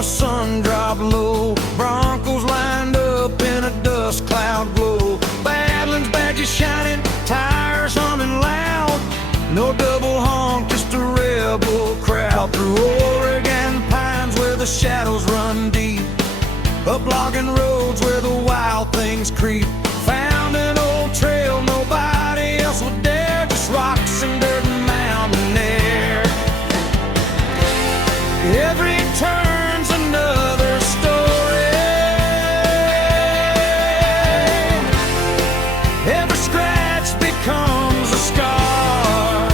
the sun dropped low. Broncos lined up in a dust cloud glow. Badlands badges shining, tires humming loud. No double honk, just a rebel crowd. Through Oregon pines where the shadows run deep. Up logging roads where the wild things creep. Found an old trail nobody else would dare. Just rocks and dirt and mountain air. Every turn's another story. Every scratch becomes a scar.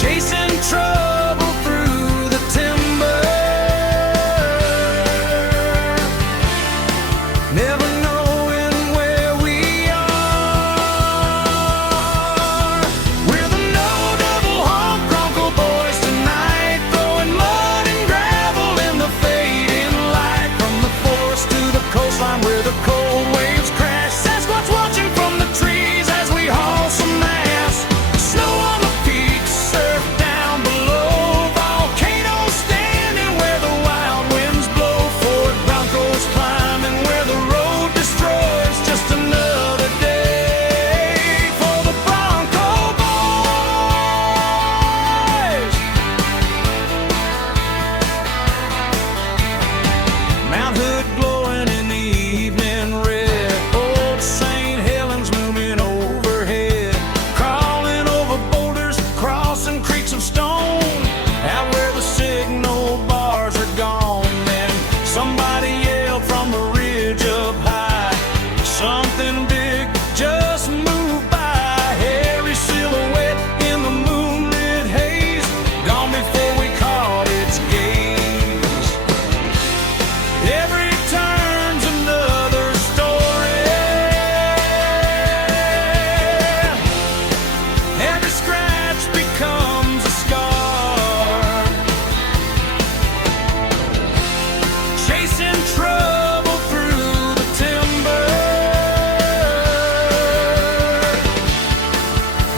Chasing trouble through the timber. Never knowing where we are. We're the no double honk Bronco boys tonight, throwing mud and gravel in the fading light. From the forest to the coastline where the cold waves crash. Sasquatch watching from the trees as we haul some ass. Snow on the peaks, surf down below. Volcanoes standing where the wild winds blow. Ford Broncos climbing where the road destroys. Just another day for the Bronco boys. Mount Hood glowing in the evening red. Old St. Helens looming overhead. Crawling over boulders, crossing creeks of stone. Out where the signal bars are gone. Then somebody yelled from the ridge up high. Something big just moved by. Hairy silhouette in the moonlit haze. Gone before we caught its gaze. Every turn's another story. Every scratch becomes a scar. Chasing trouble through the timber.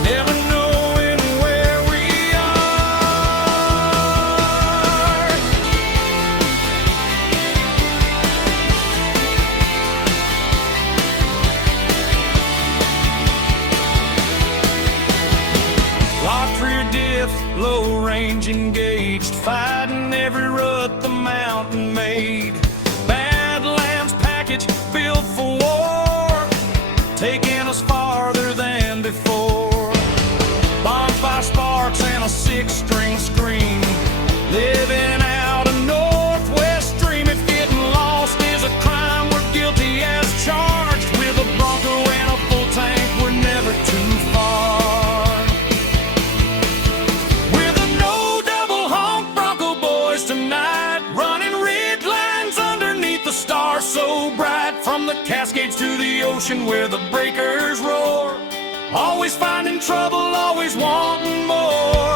Never knowing where we are. Locked rear diff, low range engaged. Fighting every rut the mountain made. Badlands package built for war. Taking us farther than before. Bonfire sparks and a six-string scream. Living out a northwest dream. If getting lost is a crime, we're guilty as charged. With a Bronco and a full tank, we're never too far. We're the no double honk Bronco boys tonight, running red lines underneath the stars so bright. From the Cascades to the ocean where the breakers roar. Always finding trouble, always wanting more.